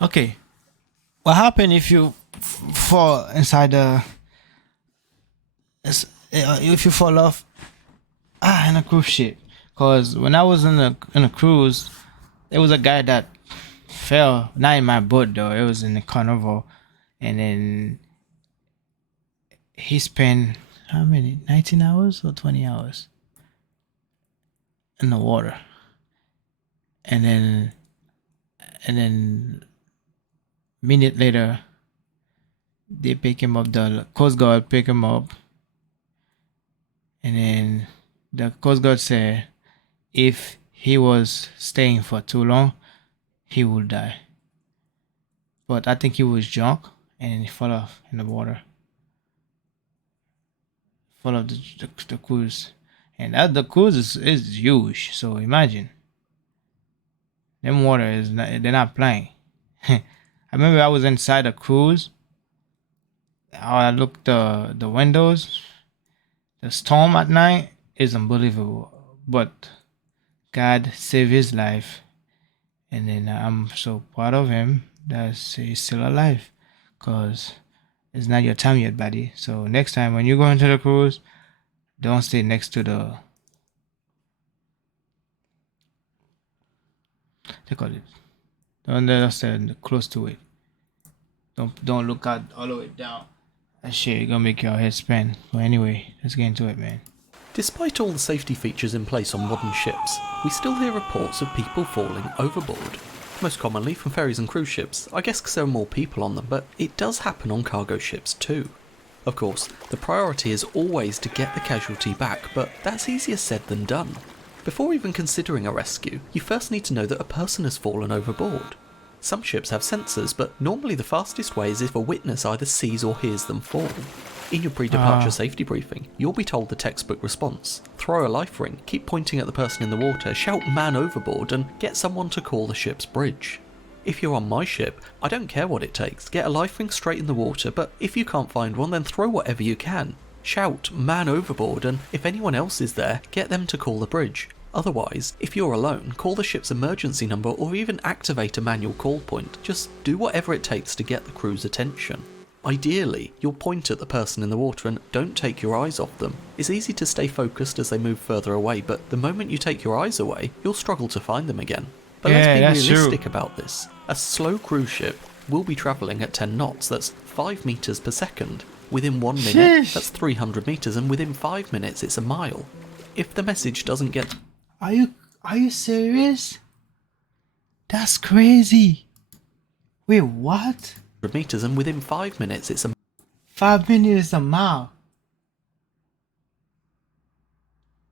Okay. What happen if you fall inside the if you fall off in a cruise ship? Cause when I was in a cruise, there was a guy that fell. Not in my boat though. It was in the carnival, and then he spent how many? 19 hours or 20 hours in the water, and then minute later they pick him up. The Coast Guard pick him up, and then the Coast Guard said if he was staying for too long, he would die. But I think he was drunk and he fell off in the water, fell off the cruise, and the cruise is huge. So imagine them water is not, they're not playing. I remember I was inside a cruise. I looked the windows. The storm at night is unbelievable, but God saved his life, and then I'm so proud of him that he's still alive, cause it's not your time yet, buddy. So next time when you go into the cruise, don't stay next to they call it. Don't stay close to it. Don't look out all the way down. That shit gonna make your head spin. But anyway, let's get into it, man. Despite all the safety features in place on modern ships, we still hear reports of people falling overboard. Most commonly from ferries and cruise ships, I guess because there are more people on them, but it does happen on cargo ships too. Of course, the priority is always to get the casualty back, but that's easier said than done. Before even considering a rescue, you first need to know that a person has fallen overboard. Some ships have sensors, but normally the fastest way is if a witness either sees or hears them fall. In your pre-departure safety briefing, you'll be told the textbook response: throw a life ring, keep pointing at the person in the water, shout "man overboard" and get someone to call the ship's bridge. If you're on my ship, I don't care what it takes, get a life ring straight in the water, but if you can't find one, then throw whatever you can. Shout "man overboard" and if anyone else is there, get them to call the bridge. Otherwise, if you're alone, call the ship's emergency number or even activate a manual call point. Just do whatever it takes to get the crew's attention. Ideally, you'll point at the person in the water and don't take your eyes off them. It's easy to stay focused as they move further away, but the moment you take your eyes away, you'll struggle to find them again. But let's be realistic about this. A slow cruise ship will be travelling at 10 knots, that's 5 metres per second. Within 1 minute, that's 300 metres, and within 5 minutes, it's a mile. If the message doesn't get... Are you serious? That's crazy. Wait, what? ...meters, and within 5 minutes, it's a... 5 minutes a mile.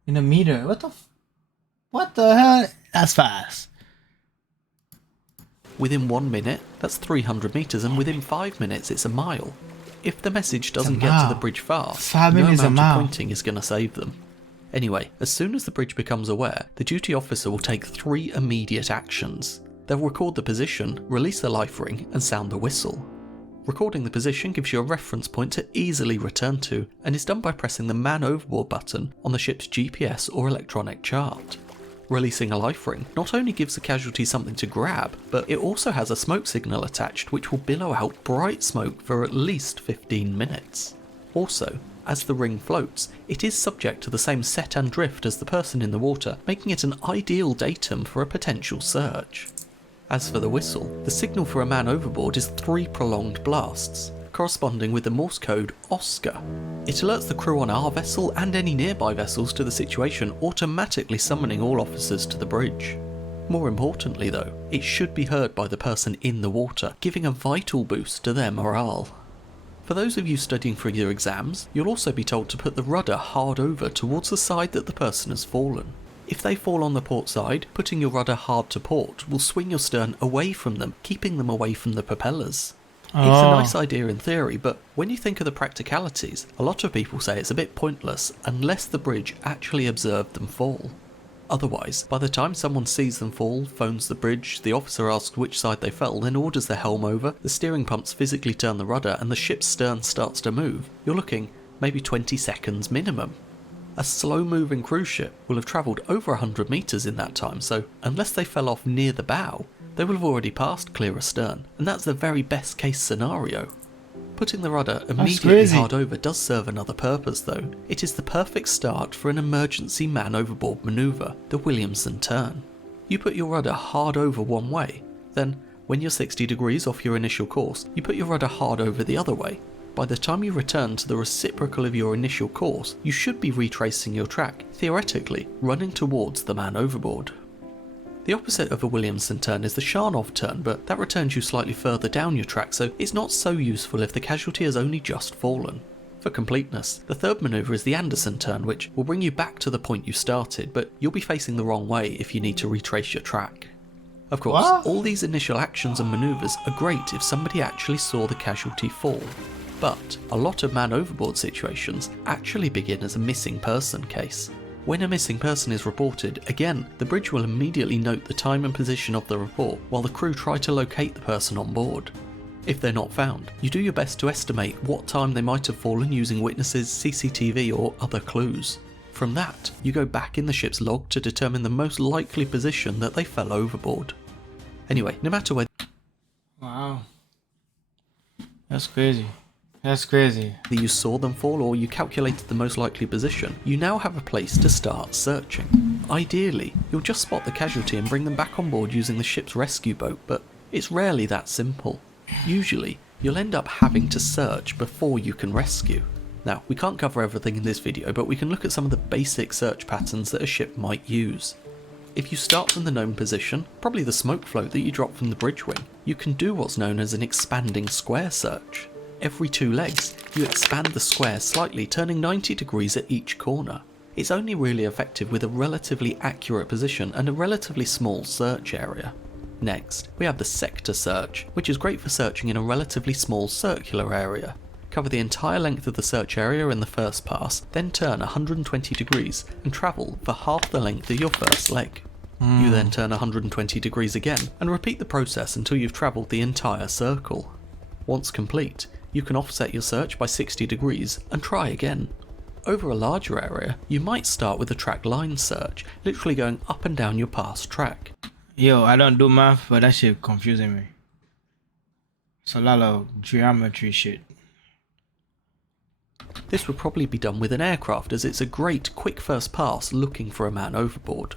In a meter. What the hell? That's fast. Within 1 minute, that's 300 metres, and within 5 minutes, it's a mile. If the message doesn't get to the bridge fast, 5 minutes no a amount mile. of pointing is going to save them. Anyway, as soon as the bridge becomes aware, the duty officer will take 3 immediate actions. They'll record the position, release the life ring, and sound the whistle. Recording the position gives you a reference point to easily return to, and is done by pressing the Man Overboard button on the ship's GPS or electronic chart. Releasing a life ring not only gives the casualty something to grab, but it also has a smoke signal attached which will billow out bright smoke for at least 15 minutes. Also, as the ring floats, it is subject to the same set and drift as the person in the water, making it an ideal datum for a potential search. As for the whistle, the signal for a man overboard is 3 prolonged blasts, corresponding with the Morse code OSCAR. It alerts the crew on our vessel and any nearby vessels to the situation, automatically summoning all officers to the bridge. More importantly though, it should be heard by the person in the water, giving a vital boost to their morale. For those of you studying for your exams, you'll also be told to put the rudder hard over towards the side that the person has fallen. If they fall on the port side, putting your rudder hard to port will swing your stern away from them, keeping them away from the propellers. It's a nice idea in theory, but when you think of the practicalities, a lot of people say it's a bit pointless unless the bridge actually observed them fall. Otherwise, by the time someone sees them fall, phones the bridge, the officer asks which side they fell, then orders the helm over, the steering pumps physically turn the rudder, and the ship's stern starts to move, you're looking maybe 20 seconds minimum. A slow-moving cruise ship will have travelled over 100 metres in that time, so unless they fell off near the bow, they will have already passed clear astern, and that's the very best case scenario. Putting the rudder immediately hard over does serve another purpose though. It is the perfect start for an emergency man overboard manoeuvre, the Williamson turn. You put your rudder hard over one way, then when you're 60 degrees off your initial course, you put your rudder hard over the other way. By the time you return to the reciprocal of your initial course, you should be retracing your track, theoretically running towards the man overboard. The opposite of a Williamson turn is the Sharnov turn, but that returns you slightly further down your track, so it's not so useful if the casualty has only just fallen. For completeness, the third manoeuvre is the Anderson turn, which will bring you back to the point you started, but you'll be facing the wrong way if you need to retrace your track. Of course, all these initial actions and manoeuvres are great if somebody actually saw the casualty fall, but a lot of man overboard situations actually begin as a missing person case. When a missing person is reported, again, the bridge will immediately note the time and position of the report while the crew try to locate the person on board. If they're not found, you do your best to estimate what time they might have fallen using witnesses, CCTV or other clues. From that, you go back in the ship's log to determine the most likely position that they fell overboard. Anyway, no matter where Wow. That's crazy. That's crazy. you saw them fall or you calculated the most likely position, you now have a place to start searching. Ideally, you'll just spot the casualty and bring them back on board using the ship's rescue boat, but it's rarely that simple. Usually, you'll end up having to search before you can rescue. Now, we can't cover everything in this video, but we can look at some of the basic search patterns that a ship might use. If you start from the known position, probably the smoke float that you dropped from the bridge wing, you can do what's known as an expanding square search. Every 2 legs, you expand the square slightly, turning 90 degrees at each corner. It's only really effective with a relatively accurate position and a relatively small search area. Next, we have the sector search, which is great for searching in a relatively small circular area. Cover the entire length of the search area in the first pass, then turn 120 degrees and travel for half the length of your first leg. You then turn 120 degrees again and repeat the process until you've travelled the entire circle. Once complete, you can offset your search by 60 degrees and try again. Over a larger area, you might start with a track line search, literally going up and down your past track. Yo, I don't do math, but that shit confusing me. It's a lot of geometry shit. This would probably be done with an aircraft, as it's a great quick first pass looking for a man overboard.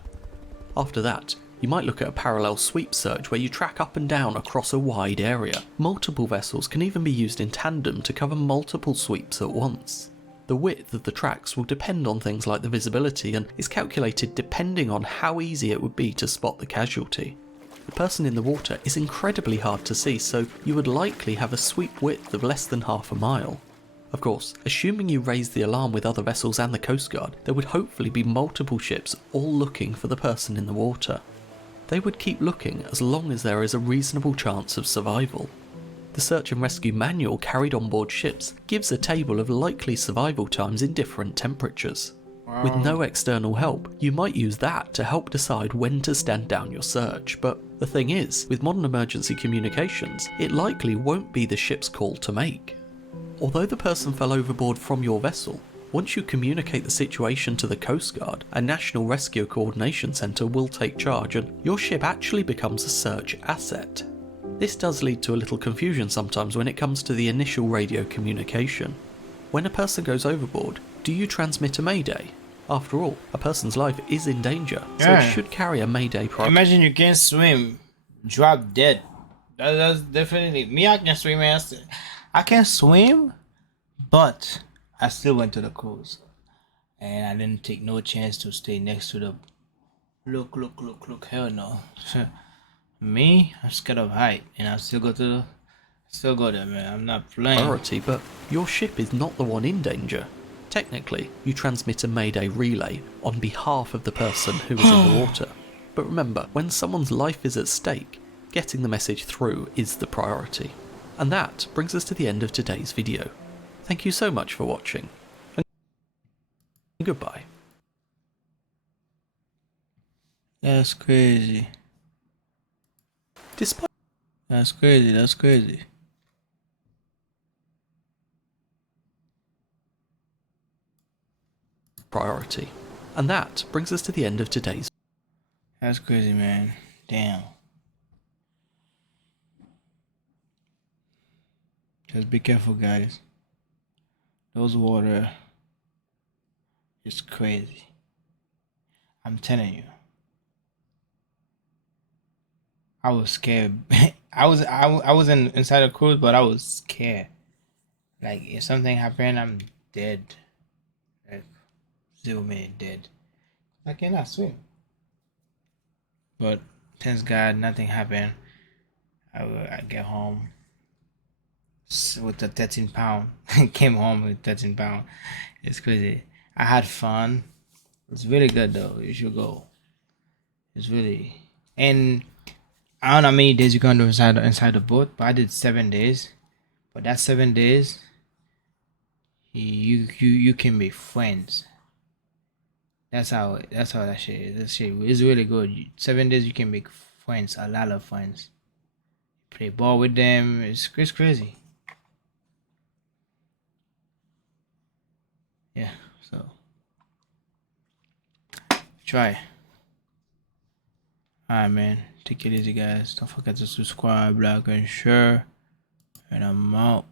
After that, you might look at a parallel sweep search where you track up and down across a wide area. Multiple vessels can even be used in tandem to cover multiple sweeps at once. The width of the tracks will depend on things like the visibility and is calculated depending on how easy it would be to spot the casualty. The person in the water is incredibly hard to see, so you would likely have a sweep width of less than half a mile. Of course, assuming you raise the alarm with other vessels and the Coast Guard, there would hopefully be multiple ships all looking for the person in the water. They would keep looking as long as there is a reasonable chance of survival. The search and rescue manual carried on board ships gives a table of likely survival times in different temperatures. Wow. With no external help, you might use that to help decide when to stand down your search, but the thing is, with modern emergency communications, it likely won't be the ship's call to make. Although the person fell overboard from your vessel, once you communicate the situation to the Coast Guard, a National Rescue Coordination Centre will take charge and your ship actually becomes a search asset. This does lead to a little confusion sometimes when it comes to the initial radio communication. When a person goes overboard, do you transmit a mayday? After all, a person's life is in danger, so it should carry a mayday priority. Imagine you can't swim, drop dead. That's definitely me. I can swim. I can swim, but I still went to the cruise, and I didn't take no chance to stay next to the. Look. Hell no. Me, I'm scared of height, and I still go there, man. I'm not playing. Priority, but your ship is not the one in danger. Technically, you transmit a mayday relay on behalf of the person who is in the water. But remember, when someone's life is at stake, getting the message through is the priority. And that brings us to the end of today's video. Thank you so much for watching, and goodbye. That's crazy. That's crazy. Priority. And that brings us to the end of today's. That's crazy, man. Damn. Just be careful, guys. Those water is crazy. I'm telling you. I was scared. I was inside a cruise, but I was scared. Like if something happened, I'm dead. Like 0 minute dead. I cannot swim. But thanks God, nothing happened. I get home with the 13 pound. Came home with 13 pound. It's crazy. I had fun. It's really good though. You should go. It's really, and I don't know how many days you can do inside the boat, but I did 7 days. But that 7 days, you can be friends. That's how that shit is. That shit is really good. 7 days you can make friends, a lot of friends. Play ball with them. It's crazy. Yeah. So try. Alright, man. Take it easy, guys. Don't forget to subscribe, like, and share. And I'm out.